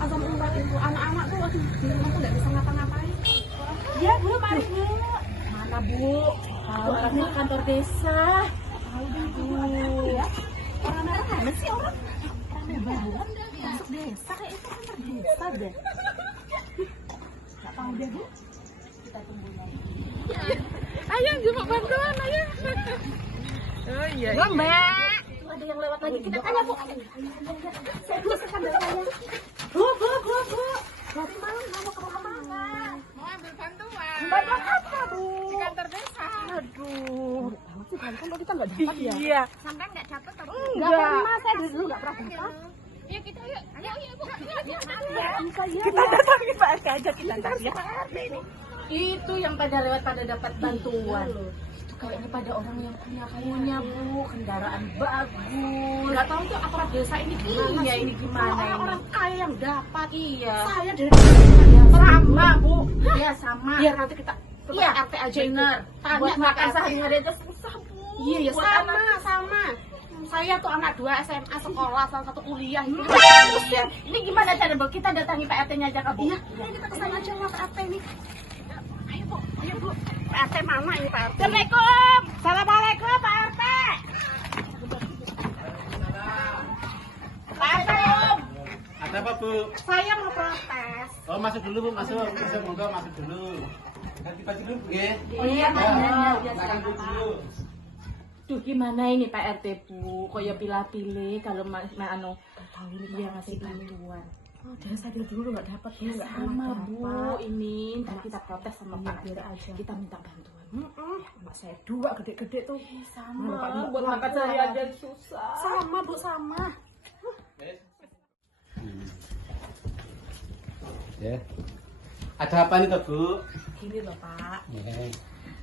asam urat itu anak-anak tuh aduh di rumah tuh nggak bisa ngapa-ngapain. Ya Bu, mari Bu. Mana Bu? Tahu ini kantor desa. Tahu Bu ya. Orang mana sih orang? Rame banget masuk desa kayak itu kantor desa deh. Nggak tahu deh Bu. Kita tunggu lagi. Ayo jemput bantuan ayo. Oh iya. Mbak. Ada yang lewat lagi kita tanya Bu. Saya dulu sekandar saya. Bu. Dari mana mau ke mana? Mau ambil bantuan. Bantuan apa Bu? Di kantor desa. Aduh. Sih bantuan kita nggak dapat ya? Iya. Sampai nggak dapat apa? Nggak pernah saya dulu nggak pernah dapat. Ya kita yuk. Ayo Bu. Kita datangi Pak RT aja kita datangi Pak RT ini. Itu yang pada lewat pada dapat bantuan. Kayaknya pada orang yang punya Bu, kendaraan bagus. Nggak tahu tuh aparat desa ini gimana sih? Ini gimana? Orang kaya yang dapat. Iya. Saya dari sama Bu. Iya sama. Biar nanti kita ke RT aja bener. Buat makan sehari-hari aja susah Bu. Iya sama. Saya tuh anak 2 SMA sekolah, salah satu kuliah. Ini gimana cara Bu? Kita datangi Pak RT-nya aja Bu. Iya. Kita kesana aja lah Pak RT ini. Ayo Bu. Pak RT mana ini Pak RT? Assalamualaikum. Assalamualaikum Pak RT. Pak RT Om. Ada apa Bu? Saya mau protes. Oh masuk dulu Bu, masuk monggo masuk dulu. Ganti baju dulu Bu ya. Oh iya Silakan Bu dulu. Duh gimana ini Pak RT Bu? Kaya pilih-pilih kalau anu dia ngasih bantuan. Oh, desa dia dulu nggak dapat ya, sama Bu ini dan kita protes sama Pak RT aja. Kita minta bantuan. Emak saya 2 gede-gede tuh. Sama. Buat makan sehari aja susah. Sama Bu sama. Ya. Ada apa nih Bu? Gini loh Pak. Ya.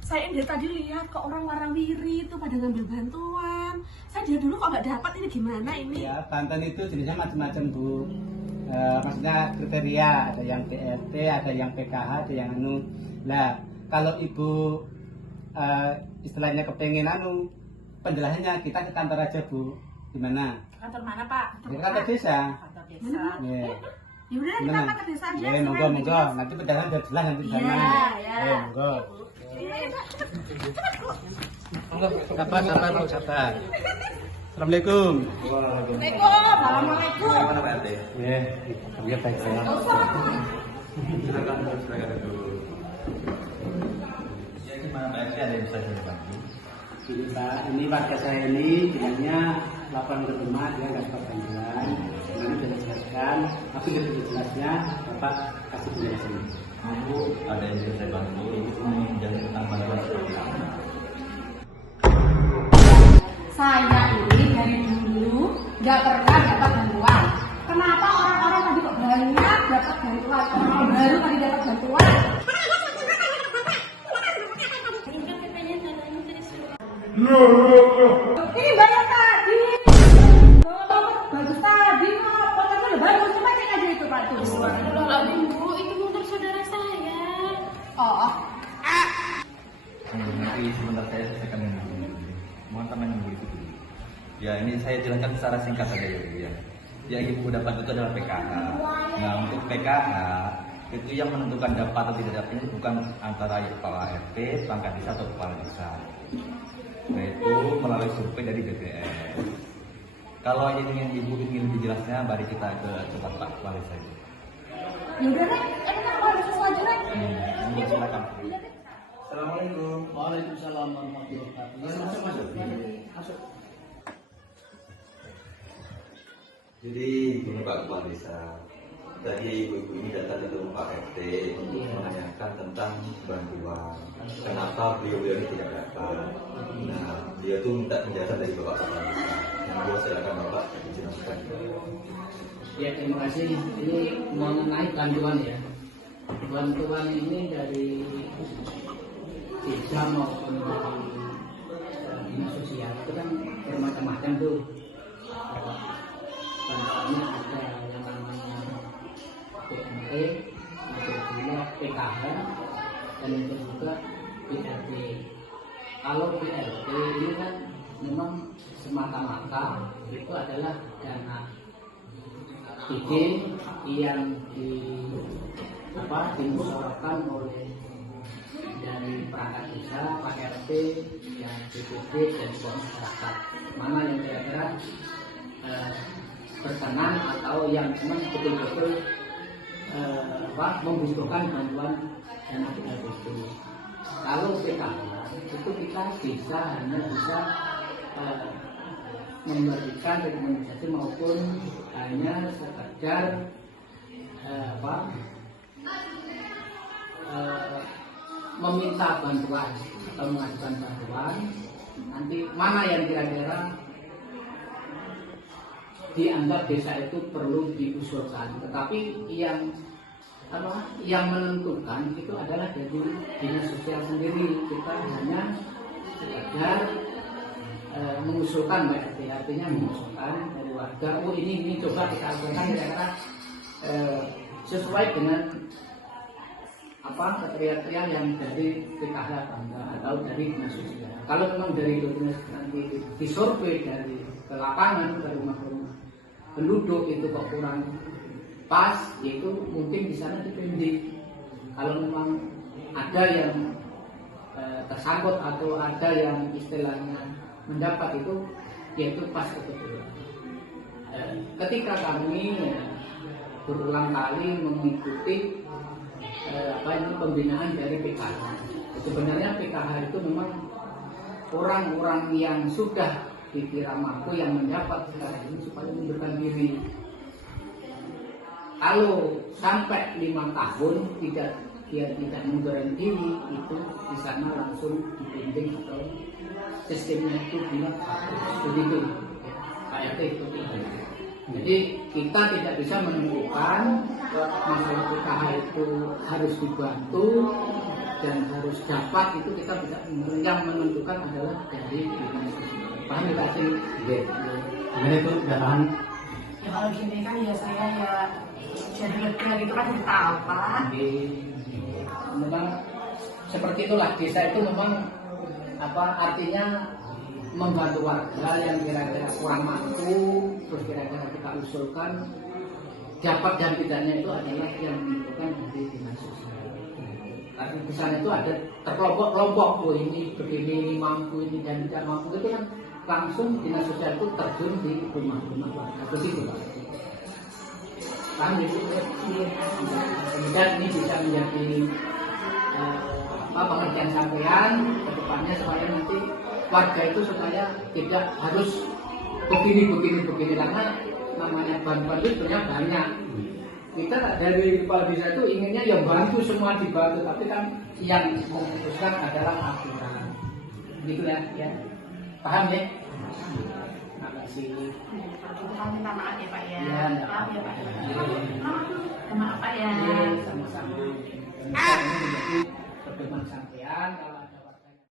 Saya dari tadi lihat ke orang Warawiri itu pada ngambil bantuan. Saya dari dulu kok nggak dapat, ini gimana ini? Ya, bantuan itu jenisnya macam-macam Bu. Maksudnya kriteria, ada yang PRT, ada yang PKH, ada yang anu. Nah, kalau Ibu istilahnya kepengen anu, penjelasannya kita ke kantor aja Bu. Gimana? Kantor mana Pak? Di kantor desa. Kantor desa. Ya. Yaudah kita kantor desa aja. Ya, monggo. Nanti penjelasan udah jelas nanti di sana. Iya. Ya, monggo. Sabar Bu, sabar. Assalamualaikum. Assalamualaikum. Gimana Pak RT? Ya, biar baik saya. Silakan dulu. Ya gimana Pak RT, ada yang bisa saya bantu? Ini Pak, ini warga saya ini bilangnya laporan ke rumah dia nggak dapat bantuan. Nanti sudah jelaskan, aku sudah jelasnya, Bapak kasih penjelasan. Bu, ada yang bisa saya bantu? Ibu mau menjalani tentang bantuan seperti apa? Saya ini dari dulu nggak pernah dapat bantuan. Kenapa orang-orang tadi kok banyak dapat bantuan? Orang baru tadi dapat bantuan. Ini banyak tadi. Bagus tadi, apa tadi bagus cuma cek aja itu Pak tuh. Bu, itu motor saudara saya. Oh. Nanti sebentar saya selesaikan yang dulu. Mohon teman yang itu dulu. Ya ini saya jelaskan secara singkat saja ya Bu ya. Yang Ibu dapat itu adalah PKH. Nah untuk PKH itu yang menentukan dapat atau tidak dapat itu bukan antara kepala RT, perangkat desa atau kepala desa. Nah itu melalui survei dari BPS. Kalau Ibu ingin lebih jelasnya, mari kita ke tempat Pak Kepala Desa. Yaudah Rek, kita harus sesuatu Rek. Silakan. Assalamualaikum. Waalaikumsalam warahmatullahi wabarakatuh. Masuk. Jadi ini Pak Kepala Desa, tadi ibu-ibu ini datang ke rumah Pak RT untuk menanyakan tentang bantuan. Kenapa beliau ini tidak dapat? Nah, dia tuh minta penjelasan dari Bapak Kepala Desa. Yang silakan Bapak dijelaskan. Ya terima kasih. Ini mengenai bantuan ya. Bantuan ini dari desa maupun dari dinas sosial itu kan bermacam-macam tuh. Bantuannya ada yang namanya PMT, ada juga PKH, dan itu juga BRT. Kalau BRT ini kan memang semata-mata itu adalah dana ide yang dimusyawarahkan oleh dari perangkat desa, Pak RT, yang DPD dan juga masyarakat. Mana yang kira-kira berkenan atau yang memang betul-betul membutuhkan bantuan dana itu. Kalau PKH itu kita bisa hanya bisa memberikan rekomendasi maupun hanya sekedar meminta bantuan atau mengajukan bantuan. Nanti mana yang kira-kira dianggap desa itu perlu diusulkan, tetapi yang menentukan itu adalah dari dinas sosial sendiri. Kita hanya sekedar mengusulkan, artinya mengusulkan dari warga, oh ini coba kita lakukan kira-kira sesuai dengan kriteria yang dari PKH atau dari dinas sosial. Kalau memang dari dinas nanti disurvei dari ke lapangan, ke rumah-rumah penduduk itu kok kurang pas, yaitu mungkin di sana dipending. Kalau memang ada yang tersangkut atau ada yang istilahnya mendapat itu, yaitu pas betul. Ketika kami berulang kali mengikuti pembinaan dari PKH, sebenarnya PKH itu memang orang-orang yang sudah dikira mampu yang mendapat sekarang ini supaya mundurkan diri. Kalau sampai 5 tahun dia tidak mundurkan diri, itu di sana langsung dibimbing atau sistemnya itu bilang begitu. KRT itu. Jadi kita tidak bisa menentukan masalah PKH itu harus dibantu dan harus dapat, itu kita tidak. Yang menentukan adalah dari dinas sosial. Paham ya Pak Cik? Gimana itu udah paham? Ya kalau gini kan ya saya ya jadi lega gitu kan tahu Pak. Memang seperti itulah desa itu memang artinya membantu warga yang kira-kira kurang mampu, terus kira-kira kita usulkan dapat dan tidaknya itu adalah yang menentukan dari dinas sosial. Tapi di sana itu ada terkelompok-kelompok, oh ini begini, ini mampu, ini dan tidak mampu, itu kan langsung dinas sosial itu terjun di rumah-rumah warga. Begitu Pak. Paham itu? Kemudian ini bisa menjadi pengertian sampean ke depannya supaya nanti warga itu supaya tidak harus begini karena namanya bantuan itu sebenarnya banyak. Kita dari kepala desa itu inginnya ya bantu, semua dibantu, tapi kan yang memutuskan adalah aturan. Gitu ya. Paham ya? Terima kasih. Minta maaf ya Pak ya. Ya, Maaf ya Pak. Maaf Pak ya. Sama-sama. Ini menjadi pedoman sampean.